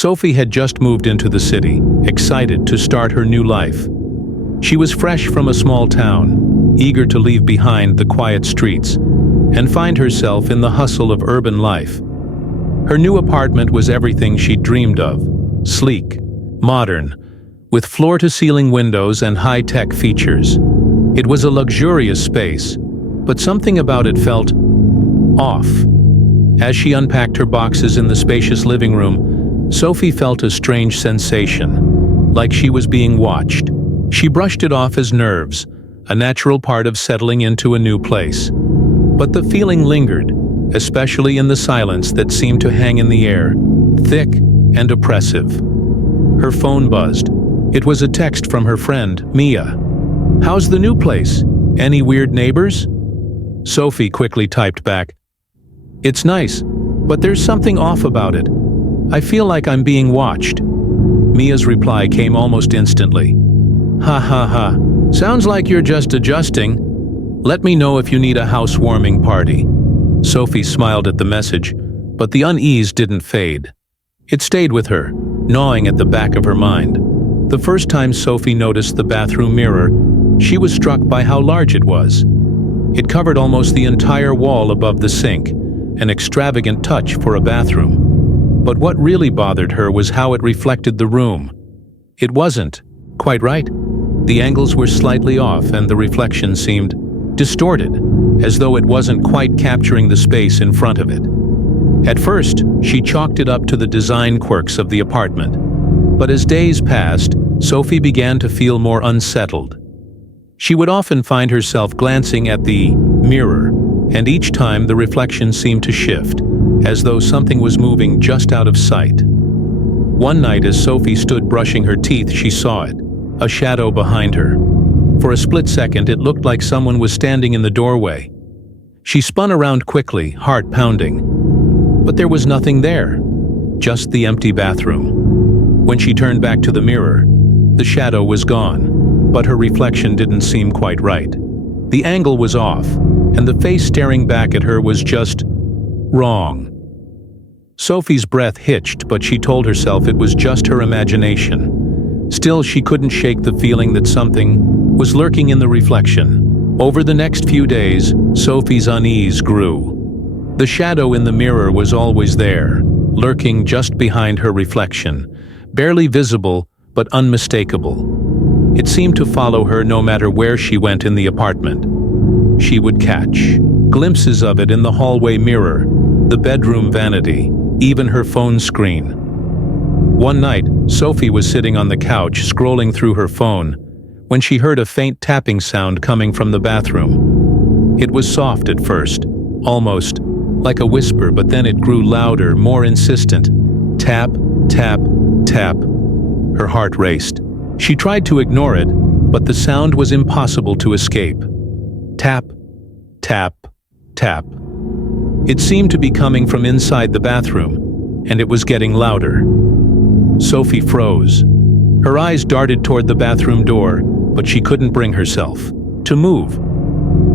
Sophie had just moved into the city, excited to start her new life. She was fresh from a small town, eager to leave behind the quiet streets and find herself in the hustle of urban life. Her new apartment was everything she'd dreamed of: sleek, modern, with floor-to-ceiling windows and high-tech features. It was a luxurious space, but something about it felt off. As she unpacked her boxes in the spacious living room, Sophie felt a strange sensation, like she was being watched. She brushed it off as nerves, a natural part of settling into a new place. But the feeling lingered, especially in the silence that seemed to hang in the air, thick and oppressive. Her phone buzzed. It was a text from her friend, Mia. "How's the new place? Any weird neighbors?" Sophie quickly typed back, "It's nice, but there's something off about it. I feel like I'm being watched." Mia's reply came almost instantly. "Ha ha ha. Sounds like you're just adjusting. Let me know if you need a housewarming party." Sophie smiled at the message, but the unease didn't fade. It stayed with her, gnawing at the back of her mind. The first time Sophie noticed the bathroom mirror, she was struck by how large it was. It covered almost the entire wall above the sink, an extravagant touch for a bathroom. But what really bothered her was how it reflected the room. It wasn't quite right. The angles were slightly off and the reflection seemed distorted, as though it wasn't quite capturing the space in front of it. At first, she chalked it up to the design quirks of the apartment. But as days passed, Sophie began to feel more unsettled. She would often find herself glancing at the mirror, and each time the reflection seemed to shift, as though something was moving just out of sight. One night, as Sophie stood brushing her teeth, she saw it, a shadow behind her. For a split second, it looked like someone was standing in the doorway. She spun around quickly, heart pounding. But there was nothing there, just the empty bathroom. When she turned back to the mirror, the shadow was gone, but her reflection didn't seem quite right. The angle was off, and the face staring back at her was just wrong. Sophie's breath hitched, but she told herself it was just her imagination. Still, she couldn't shake the feeling that something was lurking in the reflection. Over the next few days, Sophie's unease grew. The shadow in the mirror was always there, lurking just behind her reflection, barely visible but unmistakable. It seemed to follow her no matter where she went in the apartment. She would catch glimpses of it in the hallway mirror, the bedroom vanity, even her phone screen. One night, Sophie was sitting on the couch scrolling through her phone when she heard a faint tapping sound coming from the bathroom. It was soft at first, almost like a whisper, but then it grew louder, more insistent. Tap, tap, tap. Her heart raced. She tried to ignore it, but the sound was impossible to escape. Tap, tap, tap. It seemed to be coming from inside the bathroom, and it was getting louder. Sophie froze. Her eyes darted toward the bathroom door, but she couldn't bring herself to move.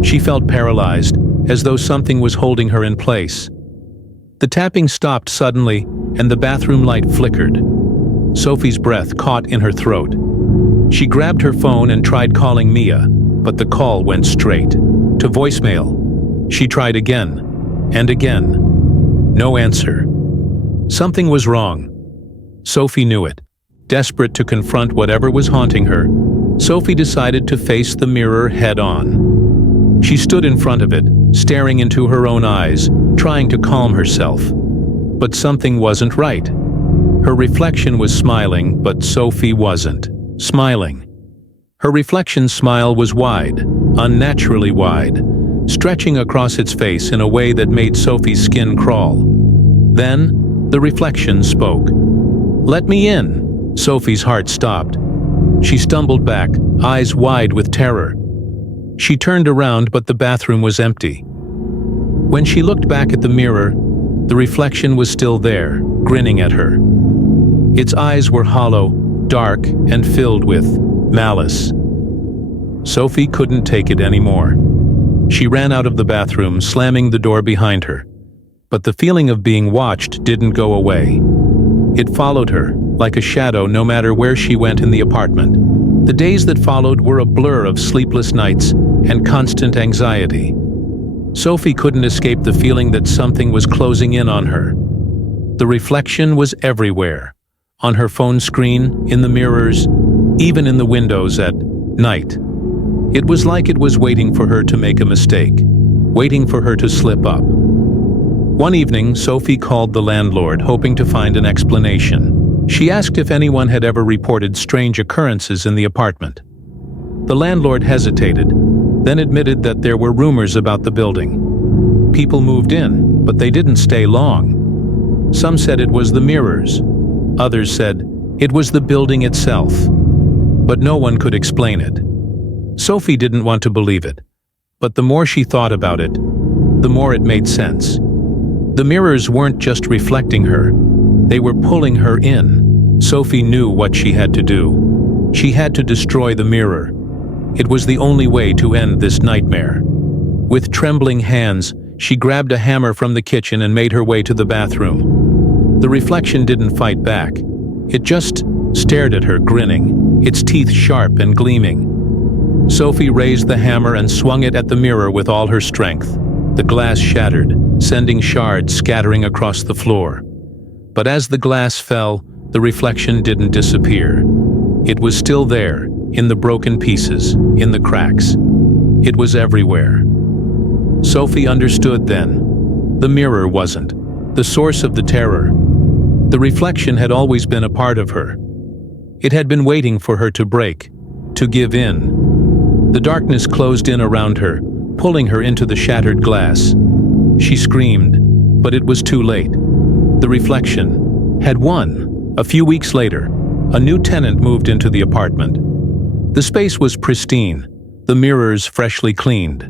She felt paralyzed, as though something was holding her in place. The tapping stopped suddenly, and the bathroom light flickered. Sophie's breath caught in her throat. She grabbed her phone and tried calling Mia, but the call went straight to voicemail. She tried again, and again. No answer. Something was wrong. Sophie knew it. Desperate to confront whatever was haunting her, Sophie decided to face the mirror head-on. She stood in front of it, staring into her own eyes, trying to calm herself. But something wasn't right. Her reflection was smiling, but Sophie wasn't smiling. Her reflection's smile was wide, unnaturally wide, stretching across its face in a way that made Sophie's skin crawl. Then, the reflection spoke. "Let me in." Sophie's heart stopped. She stumbled back, eyes wide with terror. She turned around, but the bathroom was empty. When she looked back at the mirror, the reflection was still there, grinning at her. Its eyes were hollow, dark, and filled with malice. Sophie couldn't take it anymore. She ran out of the bathroom, slamming the door behind her. But the feeling of being watched didn't go away. It followed her, like a shadow, no matter where she went in the apartment. The days that followed were a blur of sleepless nights and constant anxiety. Sophie couldn't escape the feeling that something was closing in on her. The reflection was everywhere, on her phone screen, in the mirrors, even in the windows at night. It was like it was waiting for her to make a mistake, waiting for her to slip up. One evening, Sophie called the landlord, hoping to find an explanation. She asked if anyone had ever reported strange occurrences in the apartment. The landlord hesitated, then admitted that there were rumors about the building. People moved in, but they didn't stay long. Some said it was the mirrors. Others said it was the building itself. But no one could explain it. Sophie didn't want to believe it, but the more she thought about it, the more it made sense. The mirrors weren't just reflecting her, they were pulling her in. Sophie knew what she had to do. She had to destroy the mirror. It was the only way to end this nightmare. With trembling hands, she grabbed a hammer from the kitchen and made her way to the bathroom. The reflection didn't fight back. It just stared at her, grinning, its teeth sharp and gleaming. Sophie raised the hammer and swung it at the mirror with all her strength. The glass shattered, sending shards scattering across the floor. But as the glass fell, the reflection didn't disappear. It was still there, in the broken pieces, in the cracks. It was everywhere. Sophie understood then. The mirror wasn't the source of the terror. The reflection had always been a part of her. It had been waiting for her to break, to give in. The darkness closed in around her, pulling her into the shattered glass. She screamed, but it was too late. The reflection had won. A few weeks later, a new tenant moved into the apartment. The space was pristine, the mirrors freshly cleaned.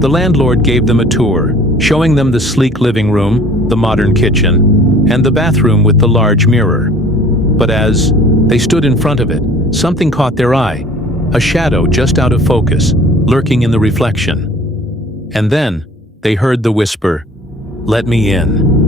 The landlord gave them a tour, showing them the sleek living room, the modern kitchen, and the bathroom with the large mirror. But as they stood in front of it, something caught their eye, a shadow just out of focus, lurking in the reflection. And then they heard the whisper, "Let me in."